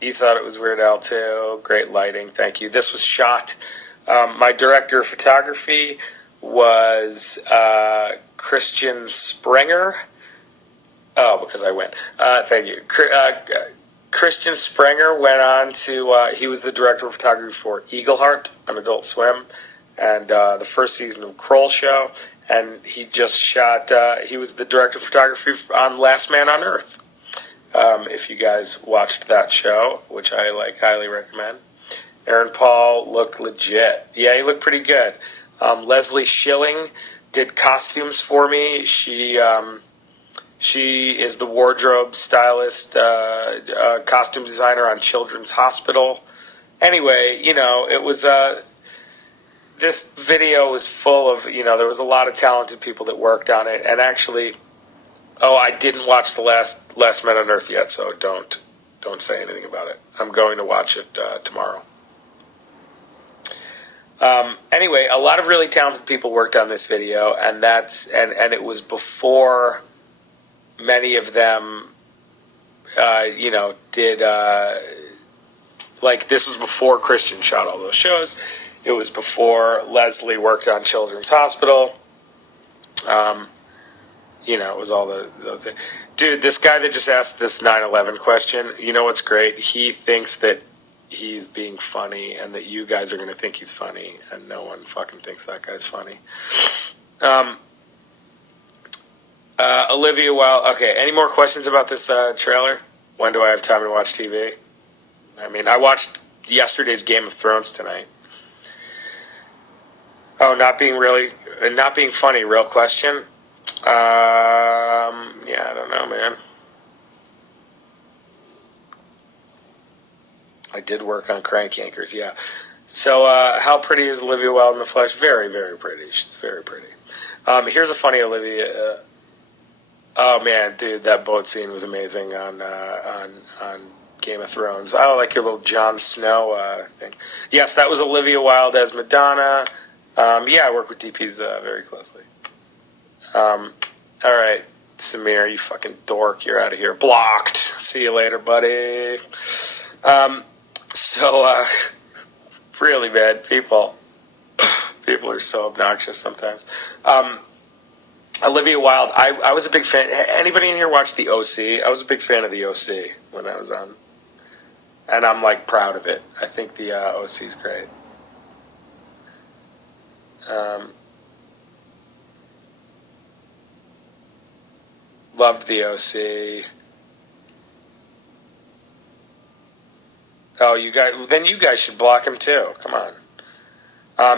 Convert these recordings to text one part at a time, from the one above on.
You thought it was Weird Al too. Great lighting, thank you. This was shot. My director of photography was Christian Sprenger. Oh, because I went. Thank you. Christian Sprenger went on to, he was the director of photography for Eagleheart on Adult Swim and the first season of Kroll Show. And he just shot, he was the director of photography on Last Man on Earth. If you guys watched that show, which I highly recommend. Aaron Paul looked legit. Yeah, he looked pretty good. Leslie Schilling did costumes for me. She is the wardrobe stylist, costume designer on Children's Hospital. Anyway, it was, this video was full of, there was a lot of talented people that worked on it. And actually, I didn't watch the Last Man on Earth yet, so don't say anything about it. I'm going to watch it tomorrow. Anyway, a lot of really talented people worked on this video, and it was before many of them, did, this was before Christian shot all those shows. It was before Leslie worked on Children's Hospital. It was all those things. Dude, this guy that just asked this 9/11 question, you know what's great? He thinks that he's being funny and that you guys are going to think he's funny, and no one fucking thinks that guy's funny. Olivia Wilde. Okay, any more questions about this trailer? When do I have time to watch TV? I mean, I watched yesterday's Game of Thrones tonight. Oh, not being funny, real question? Yeah, I don't know, man. I did work on Crank Anchors, yeah. So, how pretty is Olivia Wilde in the flesh? Very, very pretty. She's very pretty. Here's a funny Olivia. Oh man, dude, that boat scene was amazing on Game of Thrones. I like your little Jon Snow thing. Yes, that was Olivia Wilde as Madonna. Yeah, I work with DPs very closely. All right, Samir, you fucking dork, you're out of here. Blocked. See you later, buddy. Really, man, people are so obnoxious sometimes. Olivia Wilde, I was a big fan. Anybody in here watch The OC? I was a big fan of The OC when that was on. And I'm, proud of it. I think the OC's great. Loved The OC. Oh, you guys should block him too. Come on.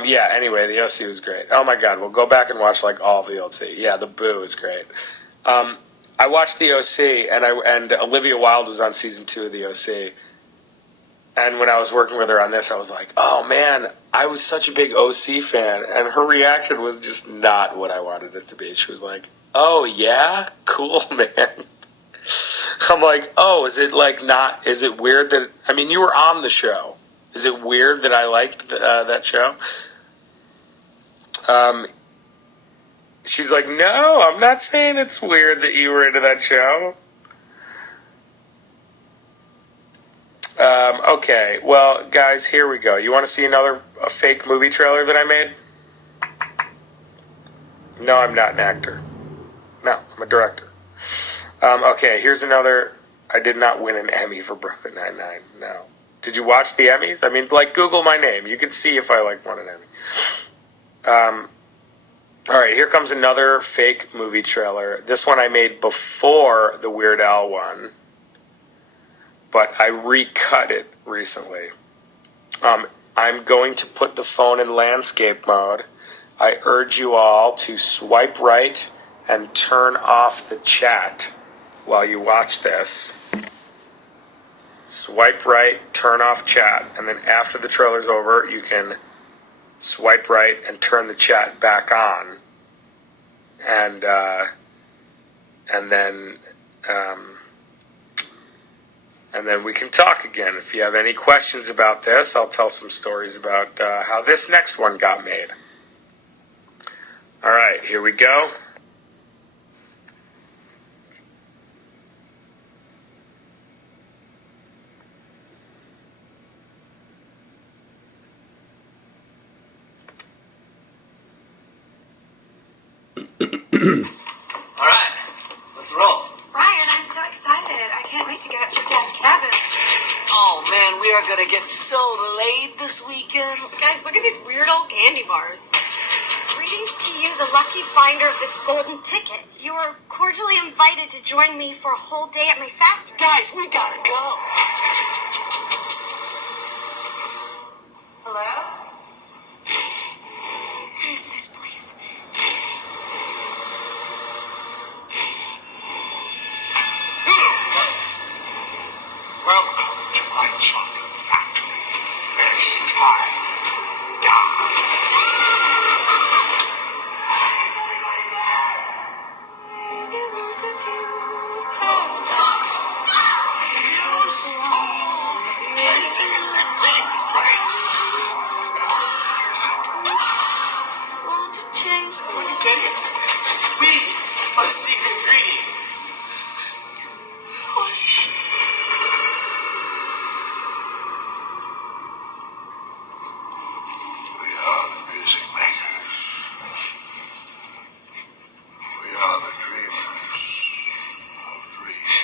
Yeah, anyway, The OC was great. Oh my god, we'll go back and watch all of The OC. Yeah, The Boo is great. I watched The OC and Olivia Wilde was on season 2 of The OC. And when I was working with her on this, I was like, oh man, I was such a big OC fan, and her reaction was just not what I wanted it to be. She was like, oh yeah? Cool, man. I'm like, oh, is it weird that, you were on the show. Is it weird that I liked that show? She's like, no, I'm not saying it's weird that you were into that show. Okay, well, guys, here we go. You want to see a fake movie trailer that I made? No, I'm not an actor. No, I'm a director. Okay, here's another. I did not win an Emmy for Brooklyn Nine-Nine. No. Did you watch the Emmys? Google my name. You can see if I won an Emmy. All right, here comes another fake movie trailer. This one I made before the Weird Al one, but I recut it recently. I'm going to put the phone in landscape mode. I urge you all to swipe right and turn off the chat while you watch this. Swipe right, turn off chat, and then after the trailer's over, you can swipe right and turn the chat back on, and then we can talk again. If you have any questions about this, I'll tell some stories about how this next one got made. All right, here we go. All right, let's roll. Ryan, I'm so excited. I can't wait to get up to Dad's cabin. Oh man, we are gonna get so laid this weekend. Guys, look at these weird old candy bars. Greetings to you, the lucky finder of this golden ticket. You are cordially invited to join me for a whole day at my factory. Guys, we gotta go. Hello? What is this place? Welcome to my chocolate factory. It's time to die. So when you get it, we are the secret ingredient. We are the music makers. We are the dreamers of dreams.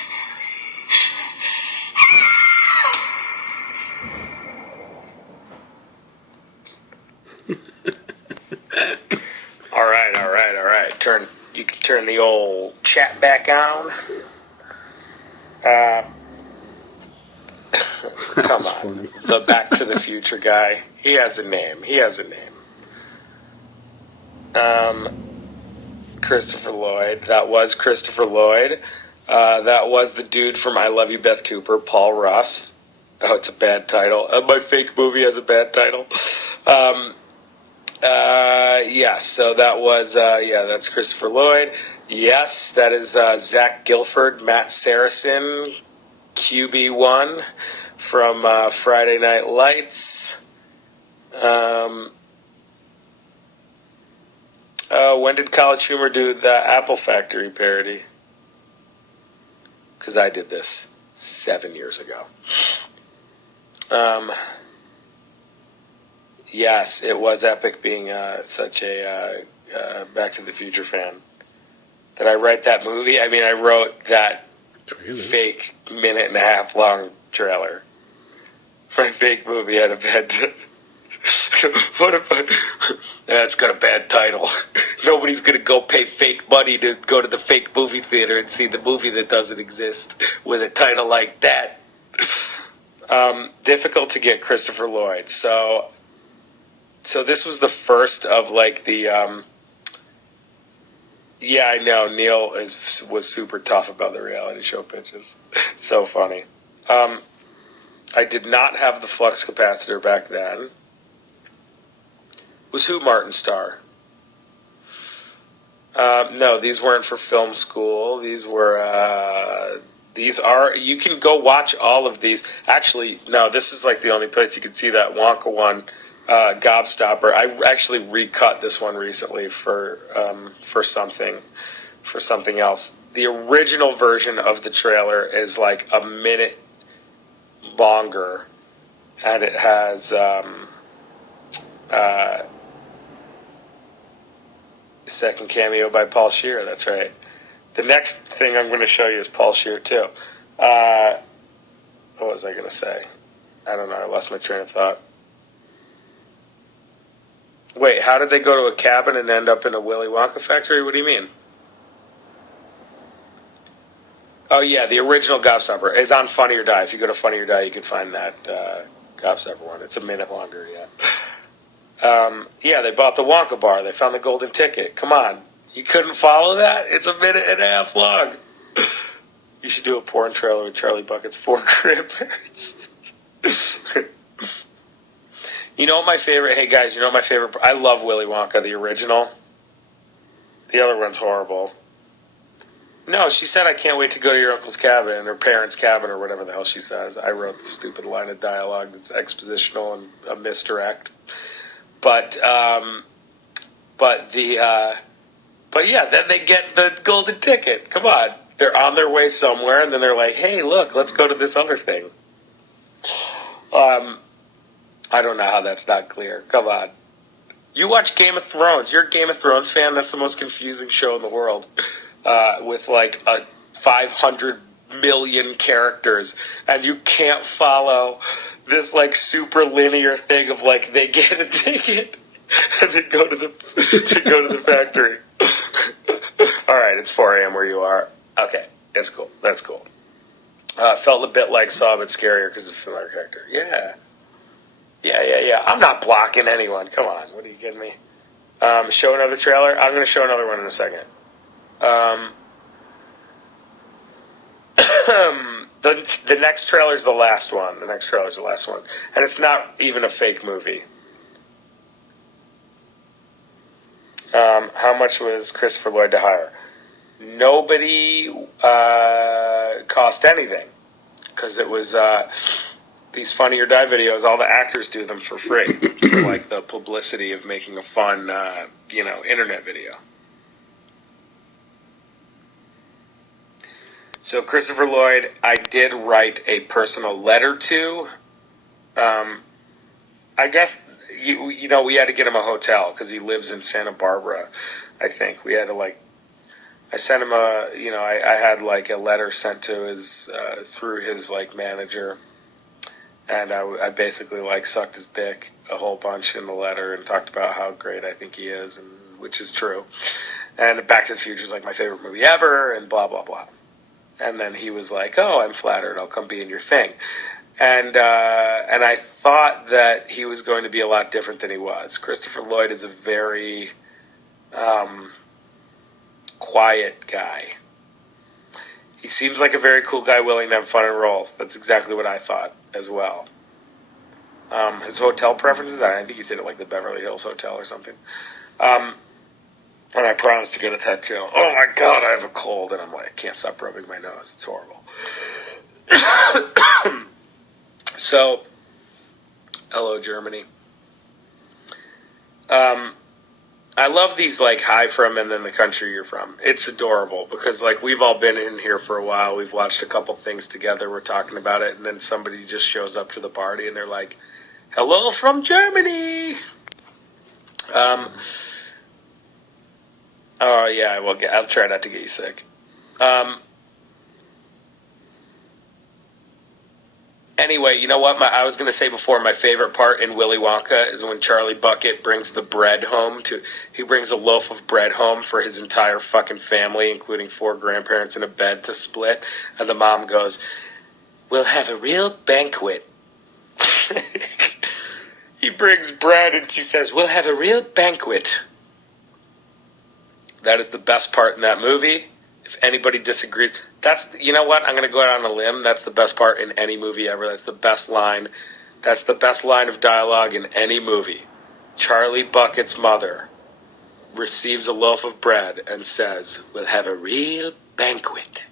All right. You can turn the old chat back on. Come on. The Back to the Future guy. He has a name. Christopher Lloyd. That was Christopher Lloyd. That was the dude from I Love You, Beth Cooper, Paul Russ. Oh, it's a bad title. My fake movie has a bad title. So that was, that's Christopher Lloyd. Yes, that is Zach Gilford, Matt Saracen, QB1 from Friday Night Lights. When did College Humor do the Apple Factory parody? Because I did this 7 years ago. Yes, it was epic being such a Back to the Future fan. Did I write that movie? I mean, I wrote that fake minute and a half long trailer. My fake movie had a bad it's got a bad title. Nobody's going to go pay fake money to go to the fake movie theater and see the movie that doesn't exist with a title like that. Difficult to get Christopher Lloyd. So this was the first of like the I know Neil was super tough about the reality show pitches. So funny. I did not have the flux capacitor back then. Was who Martin Starr? No, these weren't for film school. These are, you can go watch all of these. Actually, no, this is like the only place you can see that Wonka one, Gobstopper. I actually recut this one recently for something else. The original version of the trailer is like a minute longer, and it has second cameo by Paul Scheer. That's right. The next thing I'm going to show you is Paul Scheer too. What was I going to say? I don't know. I lost my train of thought. Wait, how did they go to a cabin and end up in a Willy Wonka factory? What do you mean? Oh yeah, the original Gobstopper is on Funny or Die. If you go to Funny or Die, you can find that Gobstopper one. It's a minute longer, yeah, they bought the Wonka bar. They found the golden ticket. Come on. You couldn't follow that? It's a minute and a half long. You should do a porn trailer with Charlie Bucket's four grandparents. You know what my favorite... Hey, guys, you know what my favorite... I love Willy Wonka, the original. The other one's horrible. No, she said, I can't wait to go to your uncle's cabin, or parents' cabin, or whatever the hell she says. I wrote the stupid line of dialogue that's expositional and a misdirect. But yeah, then they get the golden ticket. Come on. They're on their way somewhere, and then they're like, hey, look, let's go to this other thing. I don't know how that's not clear. Come on. You watch Game of Thrones. You're a Game of Thrones fan. That's the most confusing show in the world, with like a 500 million characters, and you can't follow this like super linear thing of like they get a ticket and they go to the factory. All right, it's 4 a.m. where you are. Okay, it's cool. That's cool. Felt a bit like Saw, but scarier because it's a familiar character. Yeah. I'm not blocking anyone. Come on, what are you kidding me? Show another trailer. I'm going to show another one in a second. The next trailer is the last one. And it's not even a fake movie. How much was Christopher Lloyd to hire? Nobody cost anything. Because it was these Funny or Die videos, all the actors do them for free. For like the publicity of making a fun, internet video. So Christopher Lloyd, I did write a personal letter to. I guess, we had to get him a hotel because he lives in Santa Barbara, I think. We had to, I sent him I had, a letter sent to his, through his, manager. And I basically, sucked his dick a whole bunch in the letter and talked about how great I think he is, and which is true. And Back to the Future is, my favorite movie ever, and blah, blah, blah. And then he was like, "Oh, I'm flattered. I'll come be in your thing." And I thought that he was going to be a lot different than he was. Christopher Lloyd is a very quiet guy. He seems like a very cool guy willing to have fun in roles. That's exactly what I thought as well. His hotel preferences, I think he stayed at the Beverly Hills Hotel or something. And I promised to get a tattoo. Oh my God, I have a cold, and I can't stop rubbing my nose. It's horrible. So, hello Germany. I love these hi from and then the country you're from. It's adorable because we've all been in here for a while. We've watched a couple things together. We're talking about it, and then somebody just shows up to the party and they're like, "Hello from Germany." Oh yeah, I'll try not to get you sick. Anyway, you know what? I was going to say before, my favorite part in Willy Wonka is when Charlie Bucket brings the bread home he brings a loaf of bread home for his entire fucking family, including 4 grandparents in a bed to split. And the mom goes, "We'll have a real banquet." He brings bread and she says, "We'll have a real banquet." That is the best part in that movie. If anybody disagrees, you know what? I'm going to go out on a limb. That's the best part in any movie ever. That's the best line. That's the best line of dialogue in any movie. Charlie Bucket's mother receives a loaf of bread and says, "We'll have a real banquet."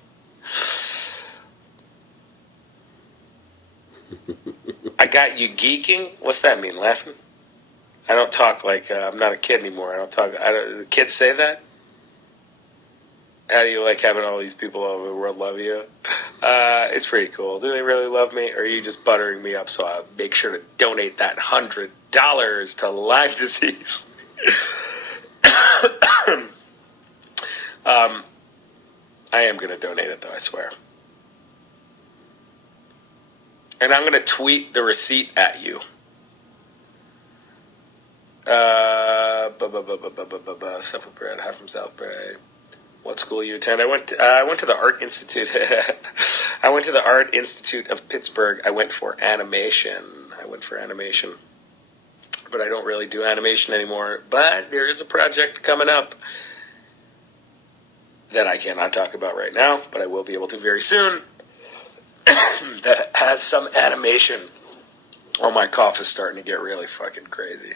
I got you geeking? What's that mean? Laughing? I don't talk I'm not a kid anymore. The kids say that? How do you having all these people all over the world love you? It's pretty cool. Do they really love me? Or are you just buttering me up so I'll make sure to donate that $100 to Lyme disease? I am going to donate it, though, I swear. And I'm going to tweet the receipt at you. Stuff with bread, half from South Bray. What school you attend? I went to the Art Institute. I went to the Art Institute of Pittsburgh. I went for animation. But I don't really do animation anymore. But there is a project coming up that I cannot talk about right now, but I will be able to very soon. That has some animation. Oh, my cough is starting to get really fucking crazy.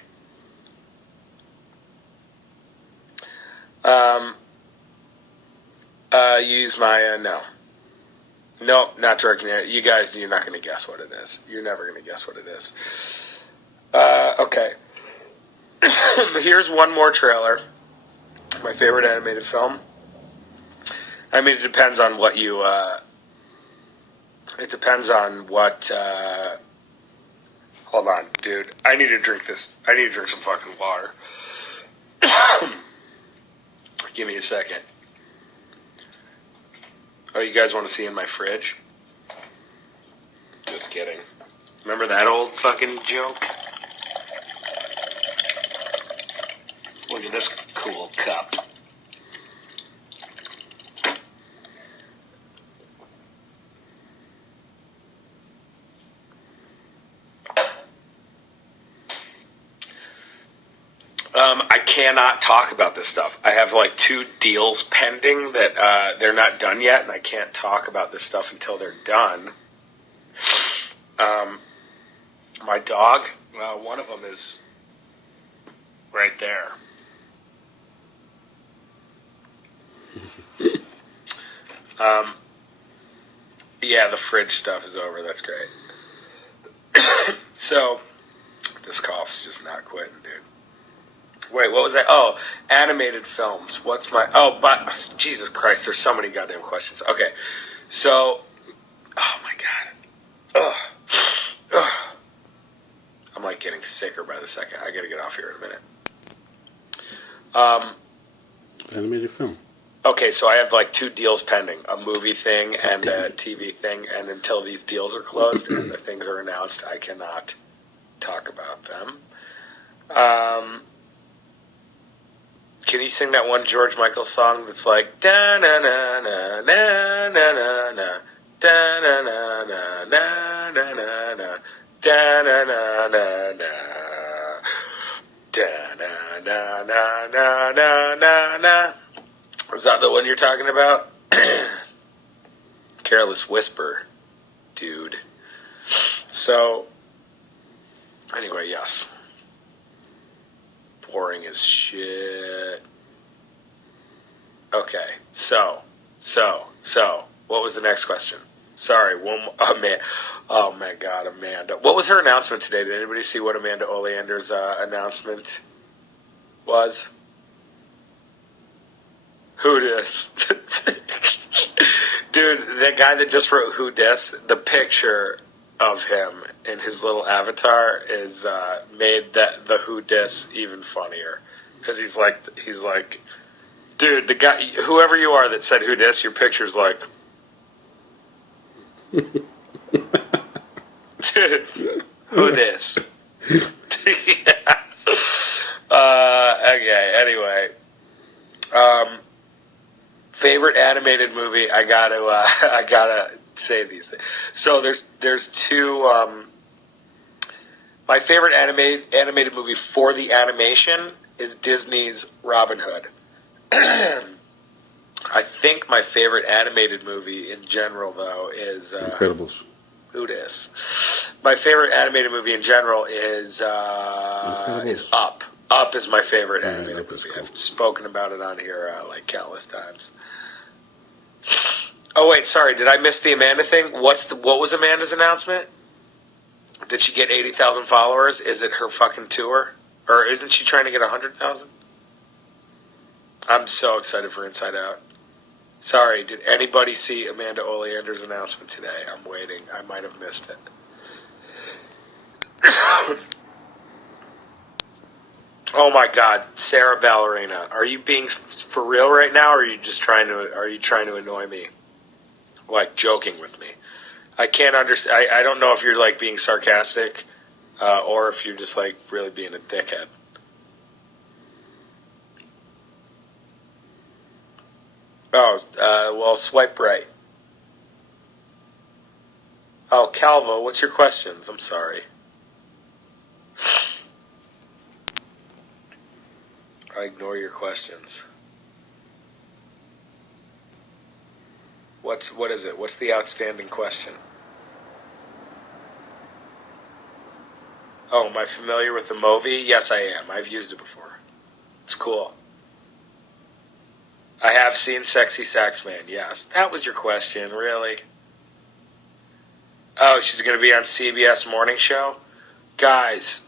Use my, no. No, not directing it. You guys, you're not going to guess what it is. You're never going to guess what it is. Okay. Here's one more trailer. My favorite animated film. I mean, it depends on what you, hold on, dude. I need to drink this. I need to drink some fucking water. Give me a second. Oh, you guys want to see in my fridge? Just kidding. Remember that old fucking joke? Look at this cool cup. I cannot talk about this stuff. I have like 2 deals pending that they're not done yet, and I can't talk about this stuff until they're done. My dog, one of them is right there. Yeah, the fridge stuff is over. That's great. So, this cough's just not quitting, dude. Wait, what was that? Oh, animated films. What's my... Oh, but... Jesus Christ, there's so many goddamn questions. Okay, so... Oh, my God. Ugh. I'm, like, getting sicker by the second. I gotta get off here in a minute. Animated film. Okay, so I have, like, 2 deals pending. A movie thing and a TV thing. And until these deals are closed and the things are announced, I cannot talk about them. Can you sing that one George Michael song that's like da na na na na na na na da na na na na na na na da na na na na da na na na na na na na? Is that the one you're talking about? Careless Whisper, dude. So, anyway, yes. Boring as shit. Okay, so, what was the next question? Sorry, oh my God, Amanda. What was her announcement today? Did anybody see what Amanda Oleander's announcement was? Who dis? Dude, that guy that just wrote Who dis, the picture of him in his little avatar is made the Who dis even funnier, because he's like, dude, the guy, whoever you are that said Who dis, your picture's like, who this? Okay. Anyway, favorite animated movie. I gotta say these things. So there's 2. My favorite animated movie for the animation is Disney's Robin Hood. I think my favorite animated movie in general, though, is Incredibles. Who dis? My favorite animated movie in general is Up. Up is my favorite animated movie. Cool. I've spoken about it on here like countless times. Oh wait, sorry, did I miss the Amanda thing? What was Amanda's announcement? Did she get 80,000 followers? Is it her fucking tour? Or isn't she trying to get 100,000? I'm so excited for Inside Out. Sorry, did anybody see Amanda Oleander's announcement today? I'm waiting. I might have missed it. Oh my God, Sarah Ballerina. Are you being for real right now, or are you just trying to annoy me? Like joking with me? I can't understand. I don't know if you're like being sarcastic, or if you're just like really being a dickhead. Oh, well, swipe right. Oh, Calvo, what's your questions? I'm sorry. I ignore your questions. What is it? What's the outstanding question? Oh, am I familiar with the Movi? Yes, I am. I've used it before. It's cool. I have seen Sexy Sax Man, yes. That was your question, really? Oh, she's going to be on CBS Morning Show? Guys.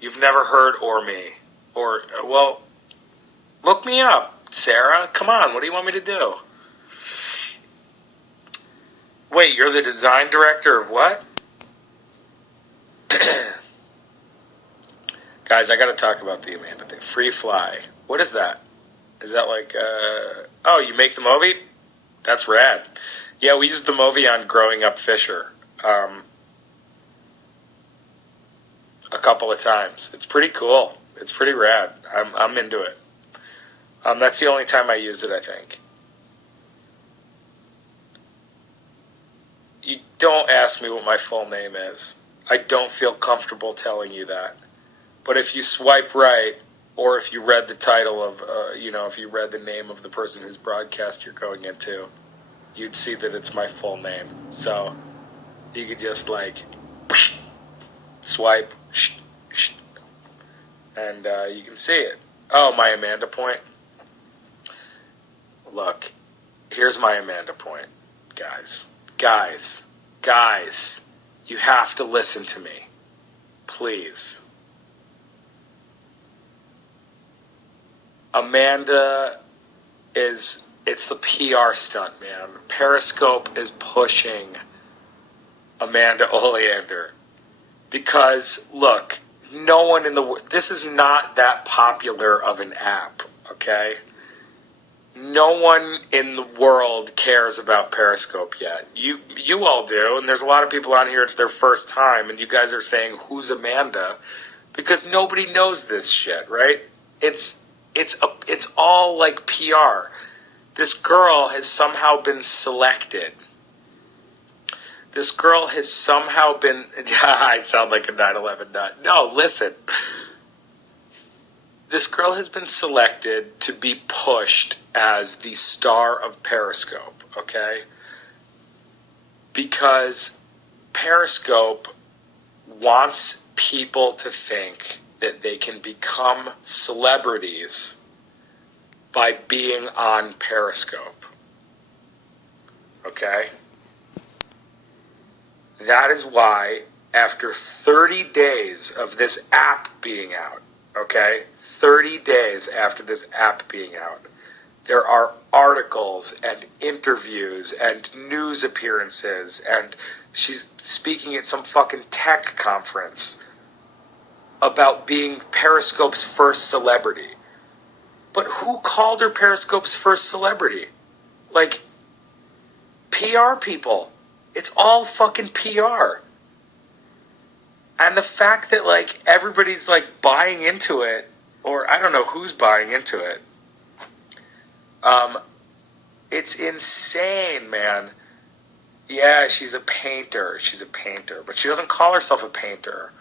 You've never heard Or Me. Or, well, look me up, Sarah. Come on, what do you want me to do? Wait, you're the design director of what? Guys, I got to talk about the Amanda thing. Free Fly. What is that? Is that like, oh, you make the movie? That's rad. Yeah, we used the movie on Growing Up Fisher a couple of times. It's pretty cool. It's pretty rad. I'm into it. That's the only time I use it, I think. You don't ask me what my full name is. I don't feel comfortable telling you that. But if you swipe right, or if you read the title of, if you read the name of the person whose broadcast you're going into, you'd see that it's my full name. So you could just like swipe, and you can see it. Oh, my Amanda point. Look, here's my Amanda point, guys. Guys, you have to listen to me. Please. Amanda it's the PR stunt, man. Periscope is pushing Amanda Oleander. Because, look, no one in the world, this is not that popular of an app, okay? No one in the world cares about Periscope yet. You all do, and there's a lot of people on here, it's their first time, and you guys are saying, who's Amanda? Because nobody knows this shit, right? It's all like PR. This girl has somehow been selected. This girl has somehow been... I sound like a 9/11 nut. No, listen. This girl has been selected to be pushed as the star of Periscope, okay? Because Periscope wants people to think that they can become celebrities by being on Periscope. Okay? That is why, after 30 days of this app being out, okay? 30 days after this app being out, there are articles and interviews and news appearances, and she's speaking at some fucking tech conference about being Periscope's first celebrity. But who called her Periscope's first celebrity? Like, PR people. It's all fucking PR. And the fact that, like, everybody's, like, buying into it, or I don't know who's buying into it, it's insane, man. Yeah, she's a painter. But she doesn't call herself a painter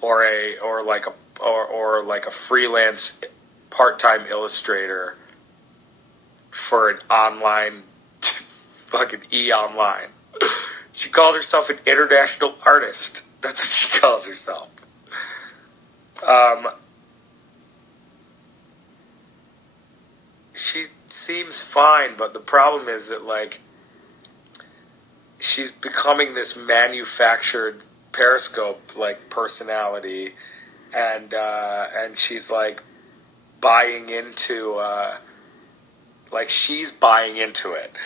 or like a freelance part-time illustrator for an online fucking e-online. She calls herself an international artist. That's what she calls herself. She seems fine, but the problem is that, like, she's becoming this manufactured Periscope, like, personality, and she's, like, buying into, she's buying into it.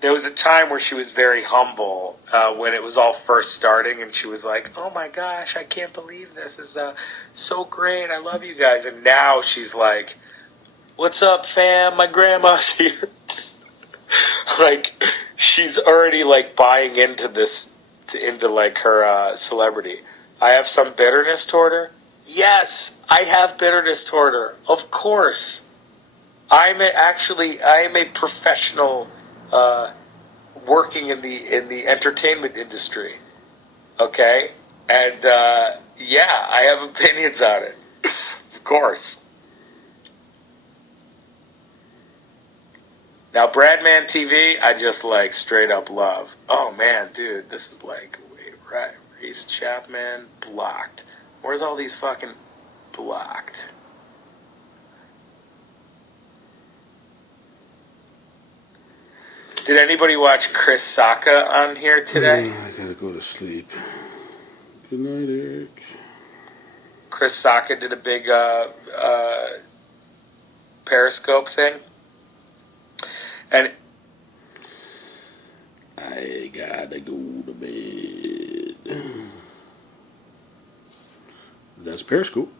There was a time where she was very humble when it was all first starting, and she was like, oh my gosh, I can't believe this is so great, I love you guys. And now she's like, what's up, fam, my grandma's here. Like, she's already, like, buying into this, into, like, her celebrity. I have some bitterness toward her. Yes, I have bitterness toward her. Of course. I am a professional working in the entertainment industry. Okay? And, yeah, I have opinions on it. Of course. Now, Bradman TV, I just, like, straight up love. Oh, man, dude, this is, like, wait, right, Reese Chapman, blocked. Where's all these fucking blocked? Did anybody watch Chris Sacca on here today? I gotta go to sleep. Good night, Eric. Chris Sacca did a big Periscope thing. And I gotta go to bed. That's Periscope.